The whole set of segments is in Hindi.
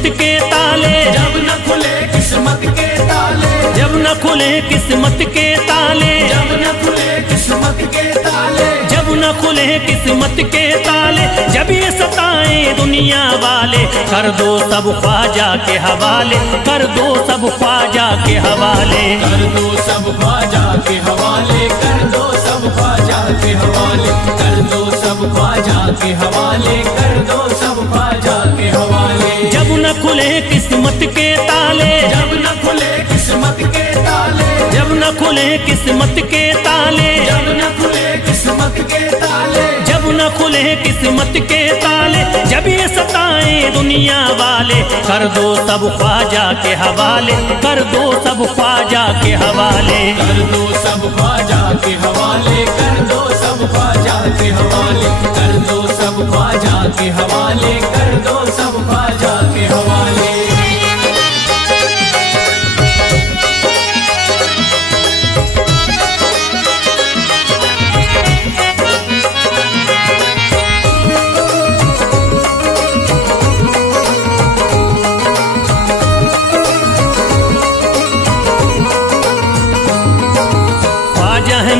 किस्मत के ताले, जब न खुले किस्मत के ताले, जब न खुले किस्मत के ताले, जब न खुले किस्मत के ताले, जब न खुले किस्मत के ताले, जब ये सताए दुनिया वाले, कर दो सब ख्वाजा के हवाले, कर दो सब ख्वाजा के हवाले, कर दो सब ख्वाजा के हवाले, कर दो सब ख्वाजा के हवाले, कर दो सब ख्वाजा के हवाले, कर दो सब ख्वाजा के हवाले। जब न खुले किस्मत के ताले, जब न खुले किस्मत के ताले, जब न खुले किस्मत के ताले, जब न खुले किस्मत के ताले, जब न खुले किस्मत के ताले, जब ये सताए दुनिया वाले, कर दो सब ख्वाजा के हवाले, कर दो सब ख्वाजा के हवाले, कर दो सब ख्वाजा के हवाले, कर दो सब ख्वाजा के हवाले, कर दो सब ख्वाजा के हवाले, कर दो सब ख्वाजा के हवाले।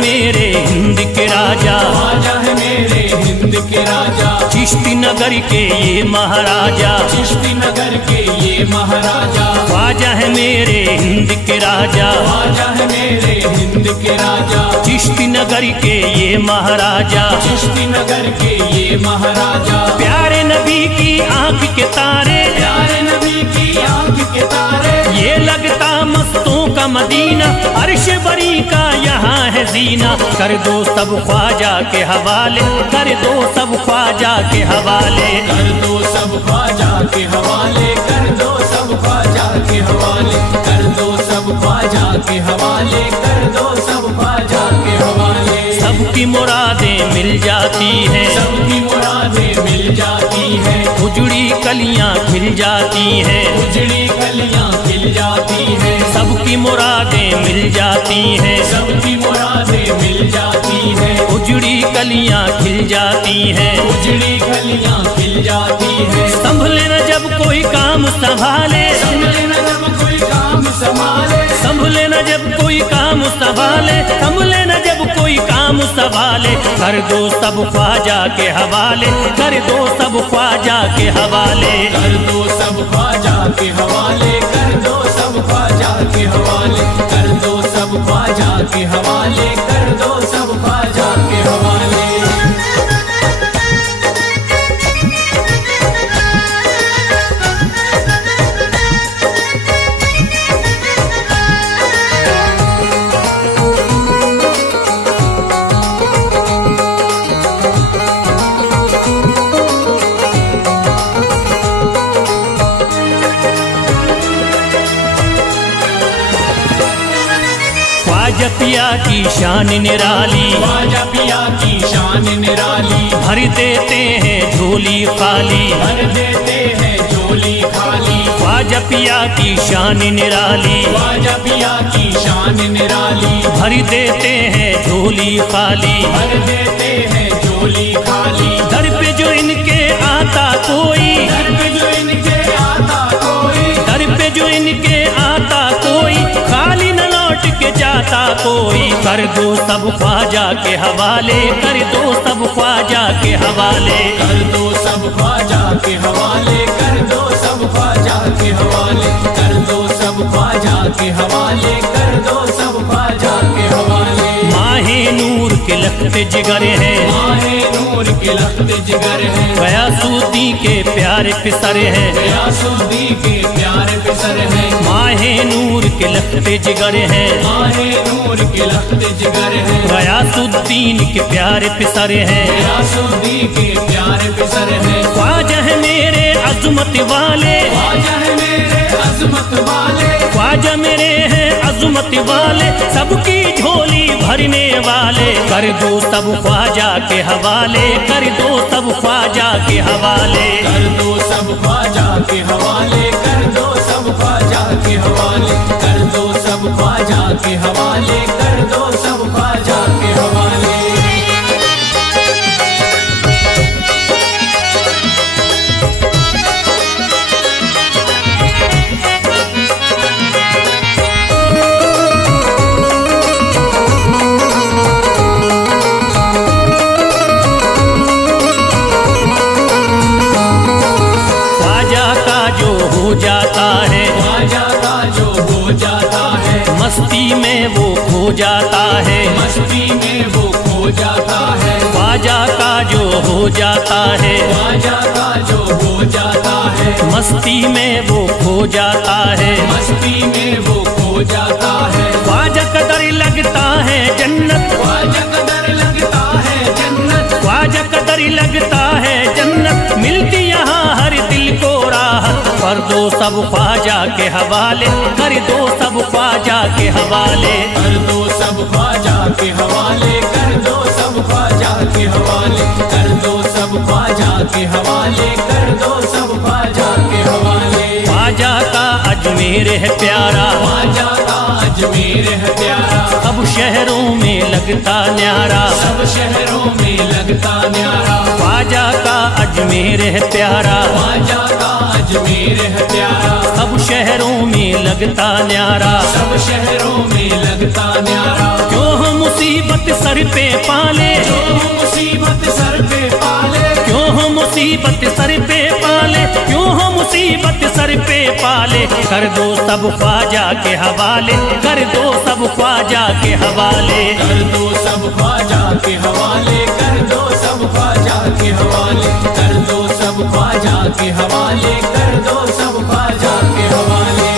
मेरे हिंद के राजा, ख्वाजा है मेरे हिंद के राजा, चिश्ती नगर के ये महाराजा, चिश्ती नगर के ये महाराजा, ख्वाजा है मेरे हिंद के राजा, ख्वाजा है मेरे हिंद के राजा, चिश्ती नगर के ये महाराजा, चिश्ती नगर के ये महाराजा, प्यारे नबी की आंख के तारे, प्यारे नबी की आंख के तारे, ये लगता मस्तों का मदीना, अर्श बरी का यहाँ है जीना, कर दो सब ख्वाजा के हवाले, कर दो सब ख्वाजा के हवाले, कर दो सब ख्वाजा के हवाले, कर दो सब ख्वाजा के हवाले, कर दो सब ख्वाजा के हवाले, कर दो सब ख्वाजा के हवाले। सबकी मुरादें मिल जाती हैं, सबकी मुरादें मिल जाती हैं, उजड़ी कलियां खिल जाती हैं, उजड़ी कलियां खिल जाती हैं, सबकी मुरादें मिल जाती हैं, सबकी मुरादें मिल जाती हैं, उजड़ी कलियां खिल जाती हैं, उजड़ी कलियां खिल जाती हैं। संभले न जब कोई काम संभाले, संभले न जब कोई काम संभाले, संभले न जब कोई काम संभाले, संभले न जब कोई काम संभाले, कर दो सब ख्वाजा के हवाले, कर दो सब ख्वाजा के हवाले, कर दो सब ख्वाजा के हवाले, कर दो सब ख्वाजा के हवाले, कर दो सब ख्वाजा के हवाले, कर दो सब ख्वाजा के हवाले। ख्वाजा पिया की शान निराली, ख्वाजा पिया की शान निराली, भर देते हैं झोली खाली, भर देते हैं झोली खाली, ख्वाजा पिया की शान निराली, ख्वाजा पिया की शान निराली, भर देते हैं झोली खाली, भर देते हैं झोली खाली, दर पे जो इनके आता कोई, दर पे जो इनके आता कोई, दर पे जो इनके आता कोई, खाली न लौट के जाता कोई, कर दो सब ख्वाजा के हवाले, कर दो सब ख्वाजा के हवाले, कर दो सब ख्वाजा के हवाले, कर दो सब ख्वाजा के हवाले, कर दो सब ख्वाजा के हवाले, कर दो सब ख्वाजा के हवाले। माहे नूर के लखते जिगर है, माहे नूर के लखते जिगर है, गयासुद्दीन के प्यारे पिसर है, गयासुद्दीन के प्यारे पिसर है, माहे नूर के लखते जिगर है, माहे नूर के लखते जिगर है, गयासुद्दीन के प्यारे पिसर है, गयासुद्दीन के प्यारे पिसर है। ख्वाजा है मेरे अजमत वाले, ख्वाजा है मेरे अजमत वाले, ख्वाजा मेरे हैं अजमत वाले, सबकी झोली भरने वाले, कर दो सब ख्वाजा के हवाले, कर दो सब ख्वाजा के हवाले, कर दो सब ख्वाजा के हवाले, कर दो सब ख्वाजा के हवाले, कर दो सब ख्वाजा के हवाले, कर दो सब ख्वाजा के हवाले। मस्ती में वो खो जाता है, मस्ती में वो खो जाता है, ख्वाजा का जो हो जाता है, ख्वाजा का जो हो जाता है, मस्ती में वो खो जाता है, मस्ती में वो खो जाता है। ख्वाजा कदर लगता है जन्नत, ख्वाजा कदर लगता है जन्नत, ख्वाजा कदर लगता है जन्नत, मिलती यहाँ हर दिल को राहत। कर दो सब ख्वाजा के हवाले, कर दो सब ख्वाजा के हवाले, कर दो सब ख्वाजा के हवाले, कर दो सब ख्वाजा के हवाले, कर दो सब ख्वाजा के हवाले, कर दो सब ख्वाजा के हवाले। ख्वाजा का अजमेर है प्यारा, ख्वाजा का अजमेर है प्यारा, सब शहरों में लगता न्यारा, सब शहरों में लगता न्यारा। ख्वाजा का अजमेर है प्यारा, ख्वाजा का अजमेर है प्यारा, सब शहरों में लगता न्यारा। सब शहरों में लगता न्यारा। क्यों हम मुसीबत सर पे पाले, जो मुसीबत सर पे पाले, क्यों हम मुसीबत सर पे पाले, क्यों हम मुसीबत सर पे पाले। कर दो सब ख्वाजा के हवाले, कर दो सब ख्वाजा के हवाले, कर दो सब ख्वाजा के हवाले, कर दो सब ख्वाजा के हवाले, कर दो सब ख्वाजा के हवाले, कर दो सब ख्वाजा के हवाले।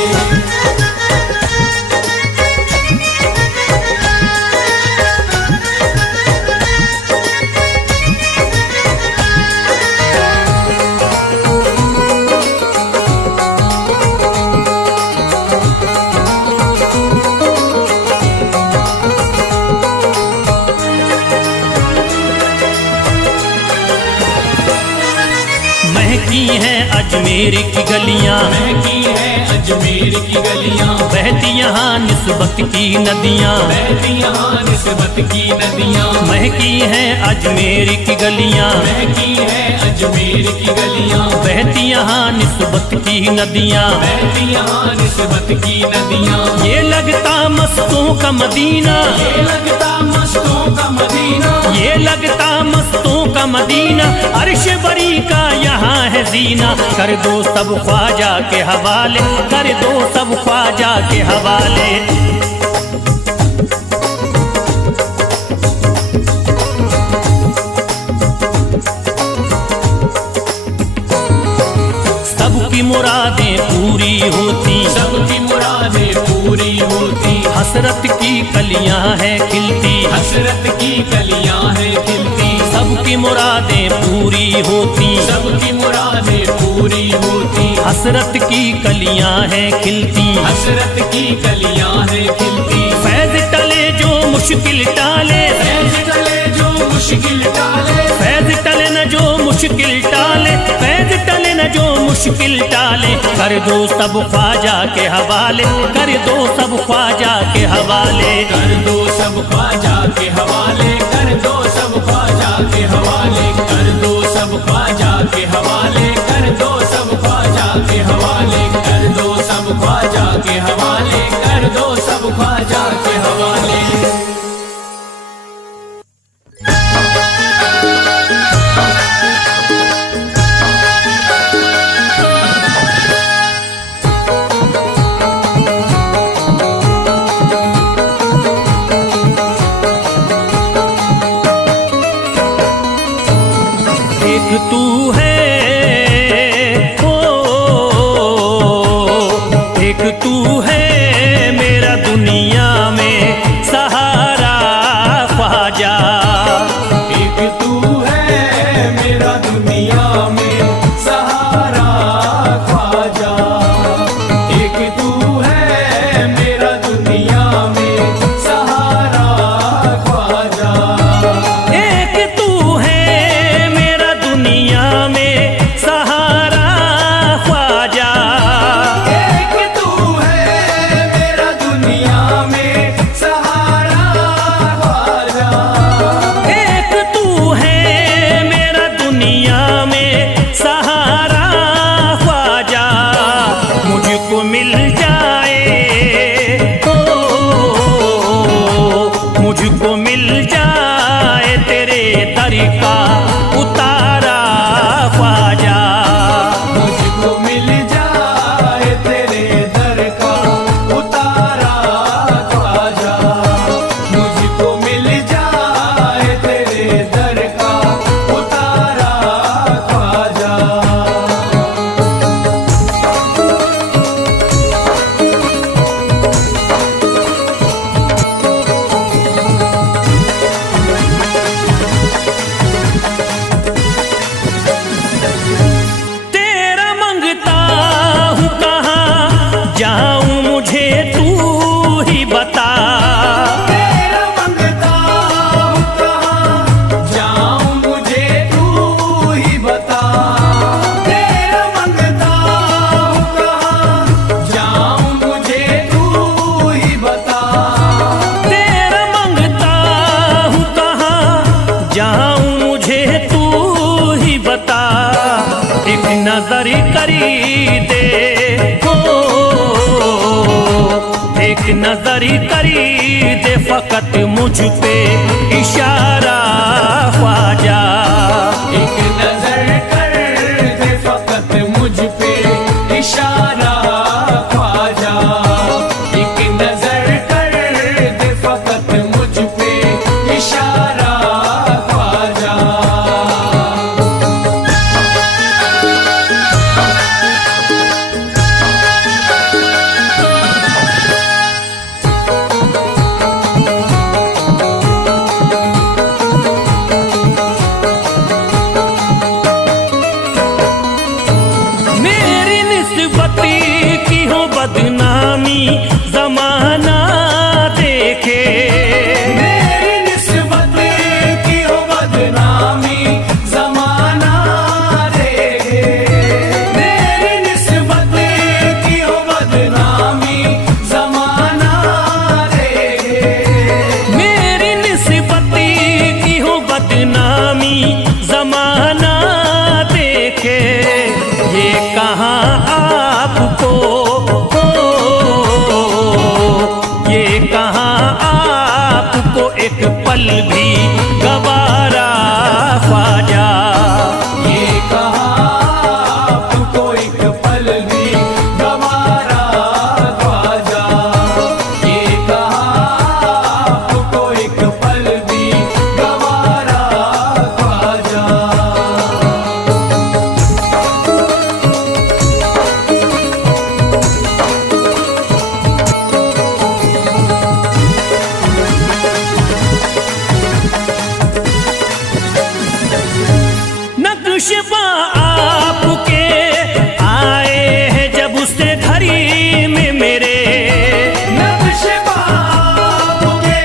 महकी हैं अजमेर की गलियां, महकी है अजमेर की गलियां, बहती यहाँ निस्बत की नदियां, बहती यहाँ निस्बत की नदियां। महकी हैं अजमेर की गलियां, महकी है अजमेर की गलियां, बहती यहाँ निस्बत की नदियां। बहती यहाँ निस्बत की नदियां। ये लगता मस्तों का मदीना, ये लगता मस्तों का मदीना, ये लगता मस्तों का मदीना, अर्श बरी का यहाँ है जीना। कर दो सब ख्वाजा के हवाले, कर दो सब ख्वाजा के हवाले। सबकी मुरादें पूरी होती, सबकी मुरादें पूरी होती, हसरत की कलियां हैं खिलती, हसरत की कलियां हैं खिलती। सबकी मुरादें पूरी होती, सबकी मुरादें पूरी होती, हसरत की कलियां हैं खिलती। हसरत की कलियां हैं खिलती। फैज टले जो मुश्किल टाले, फैज टले जो मुश्किल टाले, फैज टले न जो मुश्किल टाले, फैज टले न जो मुश्किल टाले। कर दो सब ख्वाजा के हवाले, कर दो सब ख्वाजा के हवाले, कर दो सब ख्वाजा के हवाले, कर दो सब ख्वाजा के हवाले, कर दो सब ख्वाजा के हवाले, कर दो सब ख्वाजा के हवाले, कर दो सब ख्वाजा के हवाले, कर दो सब ख्वाजा के हवाले। एक तू है ओ, एक तू है मेरा दुनिया में, मुझे तू ही बता। तेरा मंगता हूँ कहाँ जाऊँ मुझे तू ही बता। तेरा मंगता हूँ कहाँ जाऊँ मुझे तू ही बता। तेरा मंगता हूँ कहाँ जाऊँ मुझे तू ही बता। एक नजर करी दे हो, एक नजर करी दे फकत मुझ पे इशारा ख्वाजा। एक नजर कर दे फकत मुझ पे इशारा ख्वाजा। एक नजर कर दे फकत मुझ पे इशारा ख्वाजा। मेरी निस्बती की हो बदनामी जमाना देखे। मेरी निस्बत की हो बदनामी जमाना देखे। मेरी निस्बत की हो बदनामी जमाना देखे। मेरी निस्बती की हो बदनामी जमाना देखे। ये कहाँ आपको हो, ये कहाँ आपको एक पल भी गवारा ख्वाजा। ये कहाँ आपको एक पल भी गवारा ख्वाजा। ये कहाँ आपको एक पल भी गवारा ख्वाजा। नक्शबा आपके आए हैं जब उससे घड़ी में मेरे। नक्शबा आपके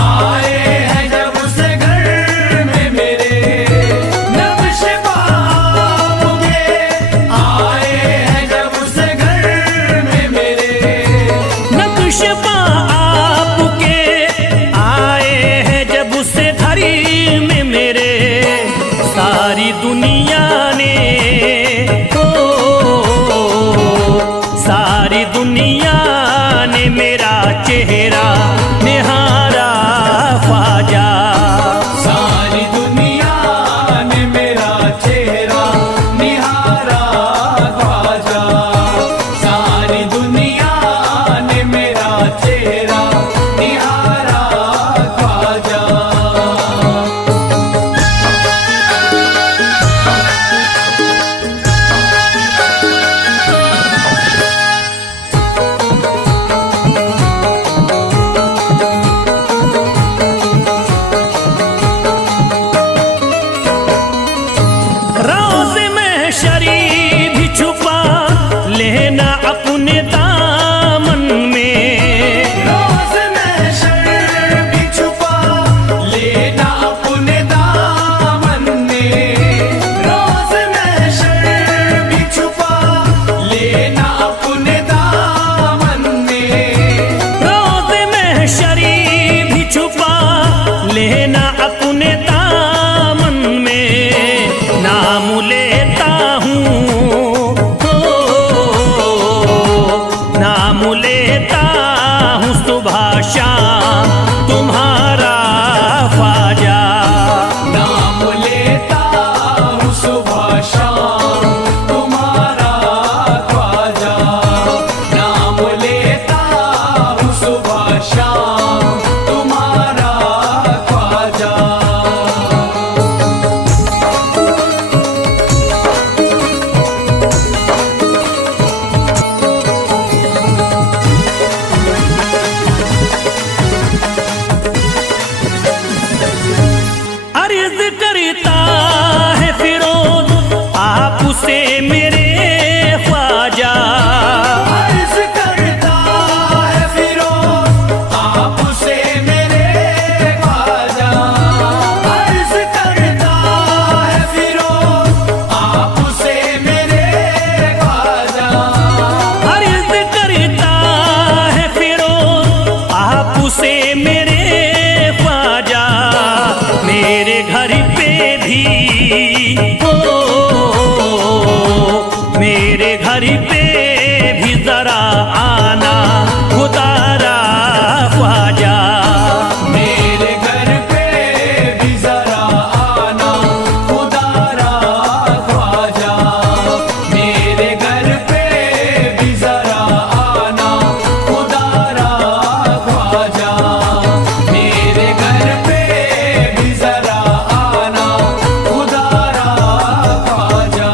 आए हैं जब उस घर में मेरे। नक्शबा आपके आए हैं जब उस घर में मेरे। नक्शबा आपके आए हैं जब उससे घड़ी में मेरे। सारी दुनिया ने हो, सारी दुनिया ने मेरा चेहरा निहारा ख्वाजा। सारी दुनिया ने मेरा चेहरा निहारा ख्वाजा। सारी दुनिया ने मेरा चेहरा निहारा ख्वाजा। खुदारा ख्वाजा। मेरे घर पे भी जरा आना खुदारा ख्वाजा। मेरे घर पे भी जरा आना खुदारा ख्वाजा। मेरे घर पे भी जरा आना खुदारा ख्वाजा।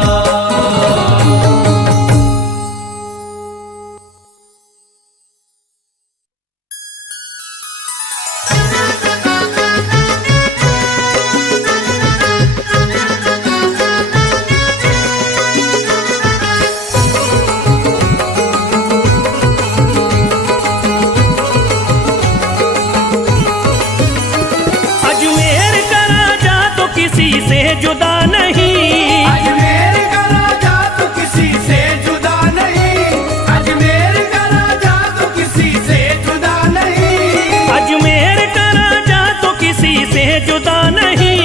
अजमेर का राजा तो किसी से जुदा नहीं। अजमेर का राजा तो किसी से जुदा नहीं। अजमेर का राजा तो किसी से जुदा नहीं। अजमेर का राजा तो किसी से जुदा नहीं,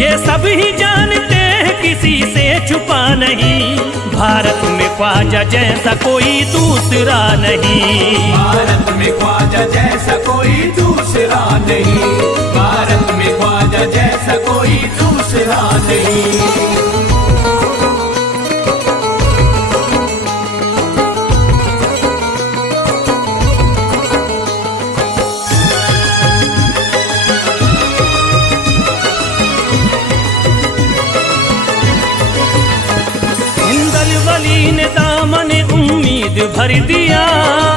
ये सब ही जानते हैं किसी से छुपा नहीं। भारत में ख्वाजा जैसा कोई दूसरा नहीं। भारत में ख्वाजा जैसा कोई दूसरा नहीं। भारत में ख्वाजा जैसा कोई दूसरा नहीं। हिंदल वली ने दामन उम्मीद भर दिया।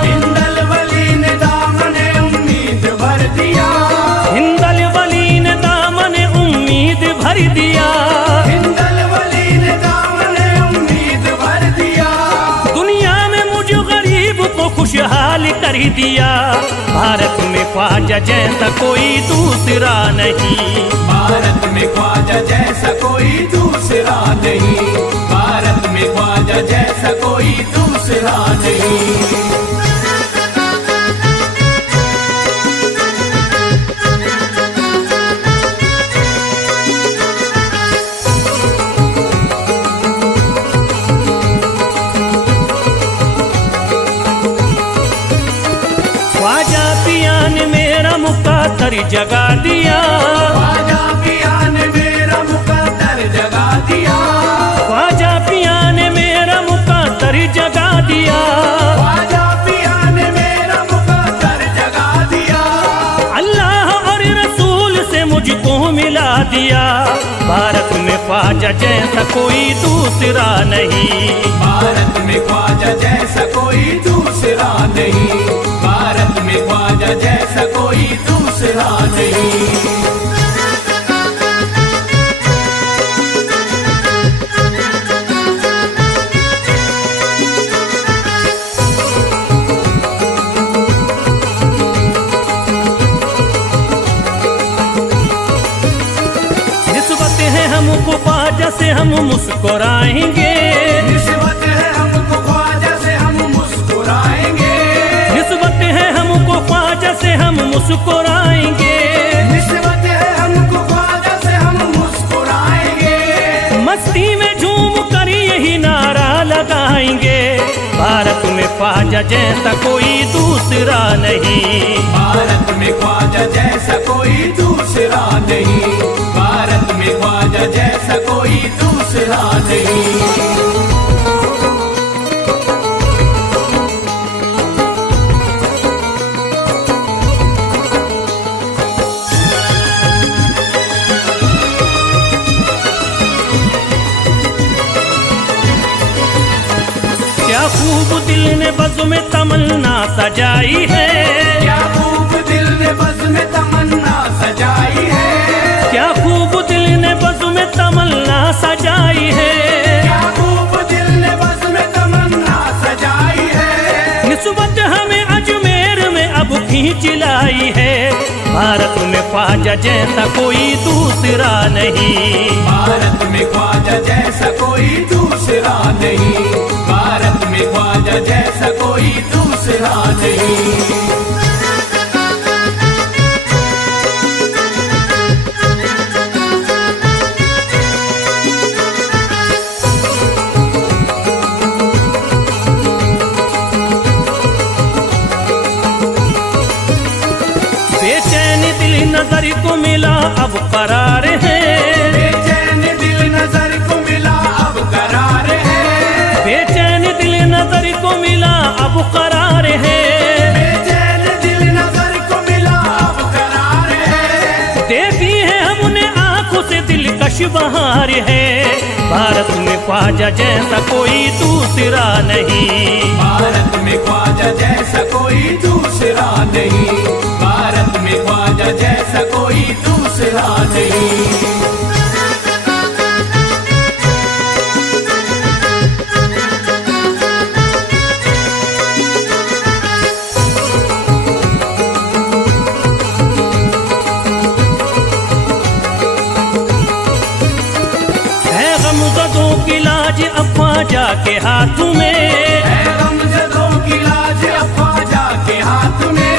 हिंदल वली ने दामन उम्मीद भर दिया। हिंदल वली ने दामन उम्मीद भर दिया। हिंदल वली ने दामन उम्मीद भर दिया। दुनिया में मुझ गरीब को खुशहाल कर दिया। भारत में ख्वाजा जैसा कोई दूसरा नहीं। भारत में ख्वाजा जैसा कोई दूसरा नहीं। भारत में ख्वाजा जैसा कोई दूसरा नहीं। ख्वाजा पिया ने मेरा मुकद्दर जगा दिया। ख्वाजा पिया ने मेरा मुकद्दर जगा दिया। ख्वाजा पिया ने मेरा मुकद्दर जगा दिया। ख्वाजा पिया ने मेरा मुकद्दर जगा दिया। अल्लाह और रसूल से मुझको मिला दिया। भारत में ख्वाजा जैसा कोई दूसरा नहीं। भारत में ख्वाजा जैसा कोई दूसरा नहीं। भारत में ख्वाजा जैसा कोई दूसरा नहीं। निस्बत है हमको ख्वाजा से हम मुस्कुराएंगे। निस्बत है हमको ख्वाजा से हम मुस्कुराएंगे। निस्बत है हमको ख्वाजा से हम मुस्कुराएंगे। निस्बत है हमको ख्वाजा से हम मुस्कुराएंगे। मस्ती में झूम कर यही नारा लगाएंगे। भारत में ख्वाजा जैसा कोई दूसरा नहीं। भारत में ख्वाजा जैसा कोई दूसरा नहीं। भारत में ख्वाजा जैसा कोई दूसरा नहीं। क्या खूब दिल ने बज़्म में तमन्ना सजाई है। क्या खूब दिल ने बज़्म में तमन्ना सजाई है। क्या खूब दिल ने बज़्म में तमन्ना सजाई है। क्या खूब दिल ने बज़्म में तमन्ना सजाई है। निस्बत हमें अजमेर में अब खींच लाई है। भारत में ख्वाजा जैसा कोई दूसरा नहीं। भारत में ख्वाजा जैसा कोई दूसरा नहीं। भारत में ख्वाजा जैसा कोई दूसरा नहीं। बेचैन दिल नजर को मिला अब करार है, बेचैन दिल नजर को मिला अब करार है, बेचैन दिल नजर को मिला अब करार है, बेचैन दिल नजर को मिला अब करार है। देखी है हमने आंखों से दिलकश बहार है, भारत में ख्वाजा जैसा कोई दूसरा नहीं, भारत में ख्वाजा जैसा कोई दूसरा नहीं, भारत में ख्वाजा जैसा कोई दूसरा नहीं। है गमज़दों की लाज अब ख्वाजा के हाथ में, है गमज़दों की लाज अब ख्वाजा के हाथ में,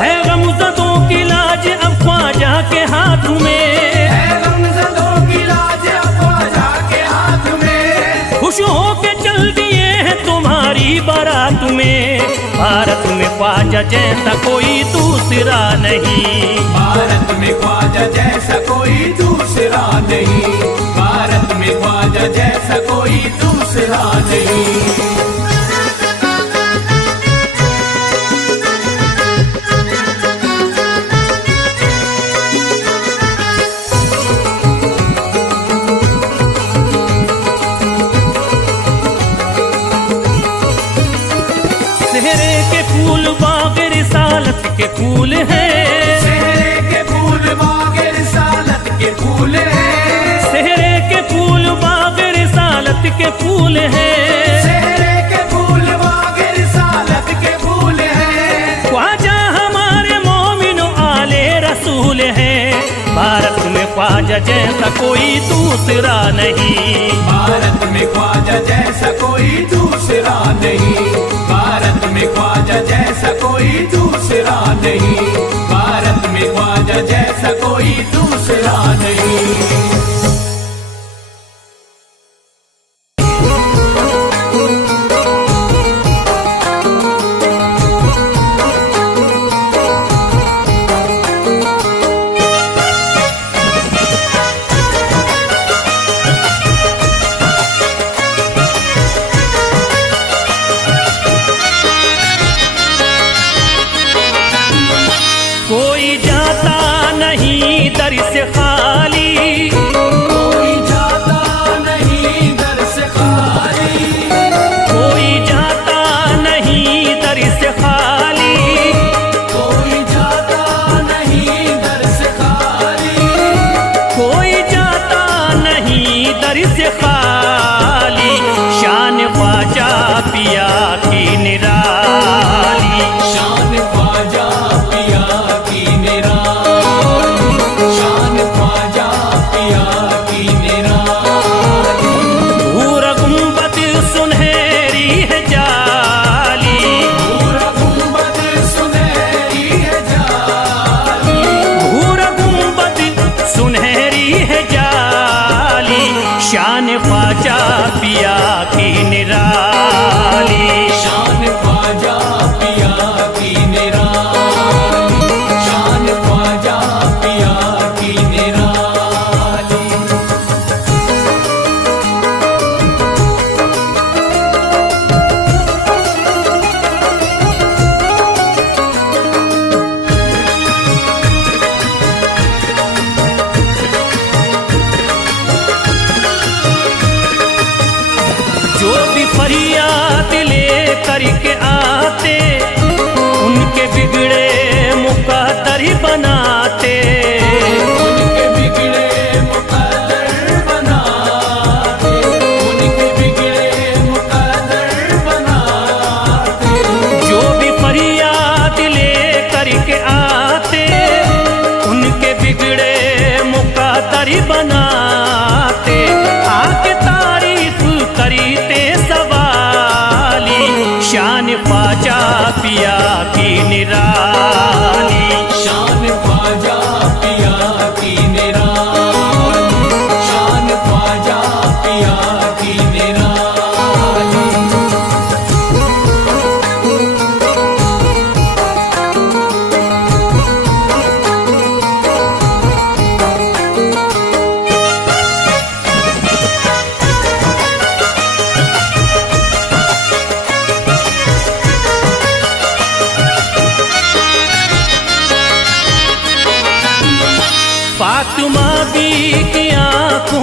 है गमज़दों की लाज अब ख्वाजा के हाथ में, है गमज़दों की लाज अब ख्वाजा के हाथ में। खुश होके चल दिए हैं तुम्हारी बारात में, भारत में ख्वाजा जैसा कोई दूसरा नहीं, भारत में ख्वाजा जैसा कोई दूसरा नहीं, भारत में ख्वाजा जैसा कोई दूसरा नहीं। सेहरे के फूल बाग रिसालत के फूल हैं, सेहरे के फूल बाग रिसालत के फूल हैं, सेहरे के फूल बाग रिसालत के फूल हैं, सेहरे के फूल बाग रिसालत के फूल हैं। ख्वाजा हमारे मोमिन आले रसूल हैं, भारत में ख्वाजा जैसा कोई दूसरा नहीं, भारत में ख्वाजा जैसा कोई दूसरा नहीं, भारत में ख्वाजा जैसा कोई दूसरा नहीं, भारत में ख्वाजा जैसा कोई दूसरा नहीं।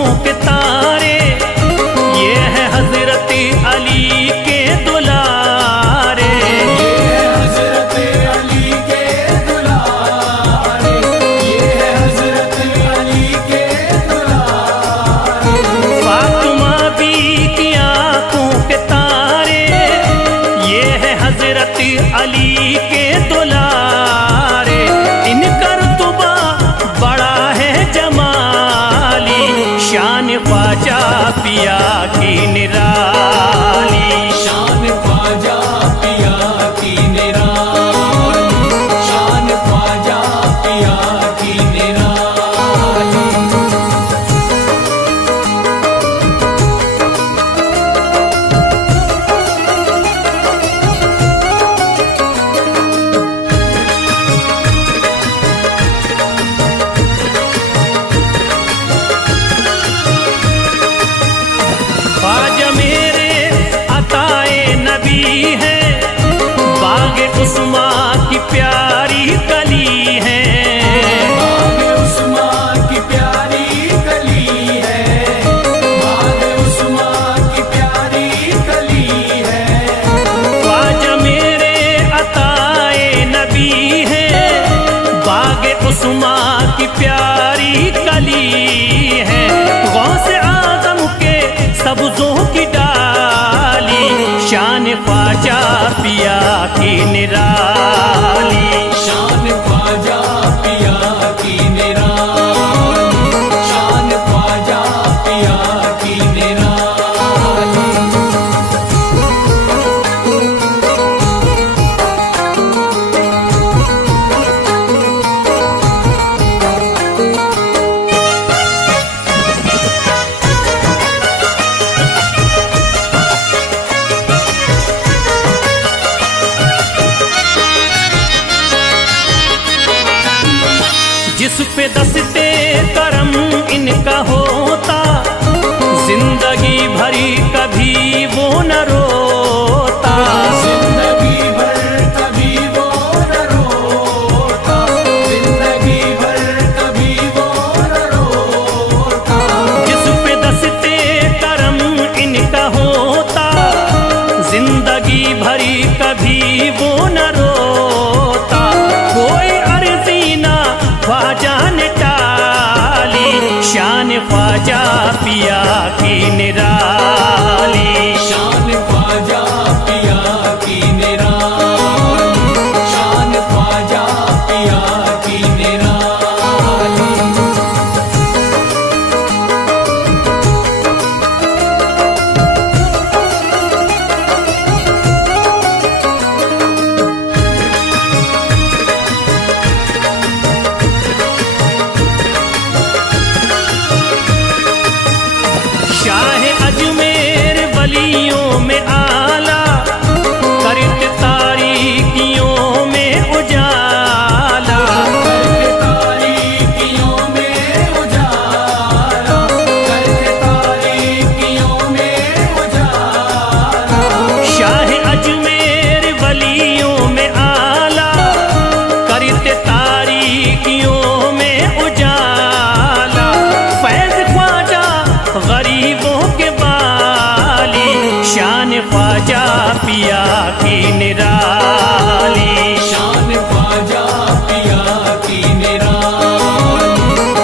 आंखों के तारे, ये है हजरत अली के दुलारे। ये है हजरत अली के दुलारे, ये है हजरत अली के दुलारे। फातिमा भी की आंखों के तारे, ये है हजरत अली के दुलारे। इनका रुतबा बड़ा है जमाली, शान ख्वाजा पिया की निराली। शान ख्वाजा पिया की निराली, शान ख्वाजा पिया की निराली। ख्वाजा मेरे अताए नबी है, बाग उस्मा की प्यारी कली है। बाग उस्मा की प्यारी कली है, बाग उस्मा की प्यारी कली है। ख्वाजा मेरे अताए नबी है, बाग उस्मा की प्यारी कली है। गौसे आजम के सब्जों की डाली, शान ख्वाजा पिया की निराली। शान ख्वाजा पिया की निराली, शान ख्वाजा पिया की निराली। जिस पे दस्ते करम इनका होता, जिंदगी भरी कभी वो न रोता। जिंदगी भर कभी वो न रोता, जिंदगी भर कभी वो न रोता। जिस पे दस्ते करम इनका होता, जिंदगी भरी कभी वो न रोता। कोई अर्जी ना ख्वाजा ने टाली, शान ख्वाजा पिया की निराली। शान ख्वाजा पिया की निराली, शान ख्वाजा पिया की निराली। शाह अजमेर वलियों में आला, करत तारीकियों में उजाला। करके तारीकियों में उजाला, करके तारीकियों में उजाला। शाह अजमेर वलियों में आला, करत तारीकियों में उजाला। फैज ख्वाजा गरीबों के बाली, शान ख्वाजा पिया की निराली। शान ख्वाजा पिया की निराली,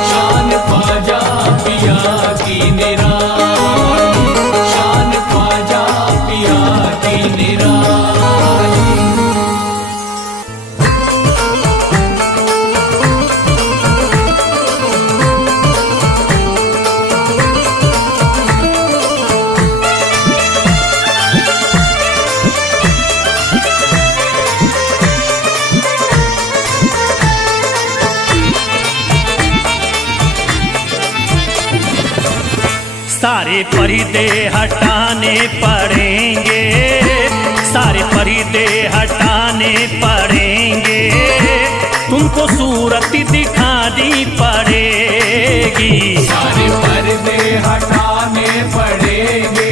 शान ख्वाजा पिया की निराली, शान ख्वाजा पिया की निराली। सारे पर्दे हटाने पड़ेंगे, सारे पर्दे हटाने पड़ेंगे। तुमको सूरत दिखानी पड़ेगी। सारे पर्दे हटाने पड़ेंगे,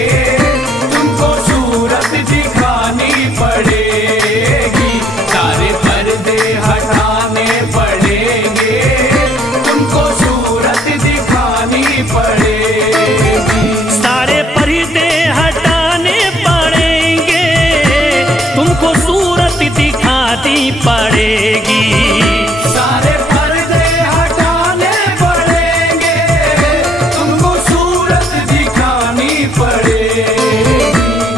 तुमको सूरत दिखानी पड़ेगी। सारे पर्दे हटाने पड़ेंगे, तुमको सूरत दिखानी पड़ेगी। पड़ेगी। सारे पर्दे हटाने पड़ेंगे, तुमको सूरत दिखानी पड़ेगी।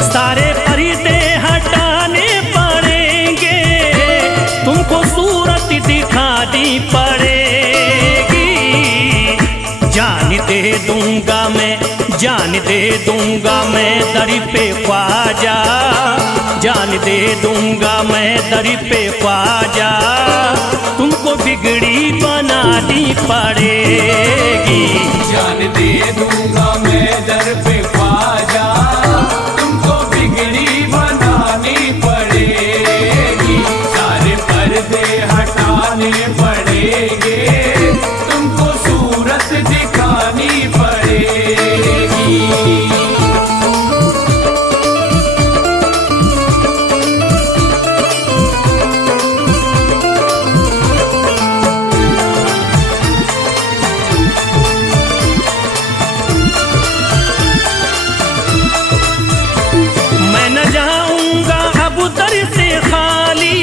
सारे पर्दे हटाने पड़ेंगे, तुमको सूरत दिखानी पड़ेगी। जान दे दूंगा मैं, जान दे दूंगा मैं दर पे ख्वाजा, जान दे दूंगा मैं दर पे ख्वाजा, तुमको बिगड़ी बनानी पड़ेगी। जान दे दूंगा मैं दर पे ख्वाजा, तुमको बिगड़ी बनानी पड़ेगी। सारे पर्दे हटाने पड़ेंगे, तुमको सूरत दिखानी पड़ेगी। मैं न जाऊंगा अब दर से खाली,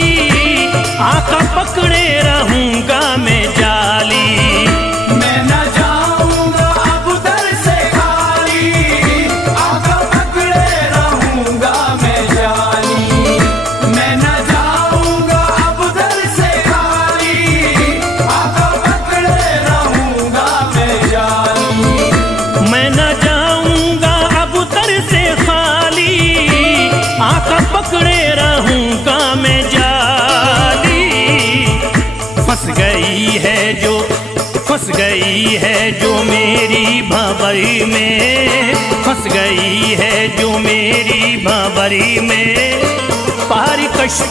आका पकड़े रहूंगा मैं जाली। मैं न जाऊंगा अब दर से खाली, आका पकड़े रहूंगा मैं जाली। मैं न जाऊंगा अब दर से खाली, आका पकड़े रहूंगा मैं जाली। मैं न जाऊंगा अब दर से खाली, आका पकड़े रहूंगा मैं जाली। फंस गई है जो, फंस गई है जो मेरी भंवरी में, फंस गई है जो मेरी भंवरी में। पार कश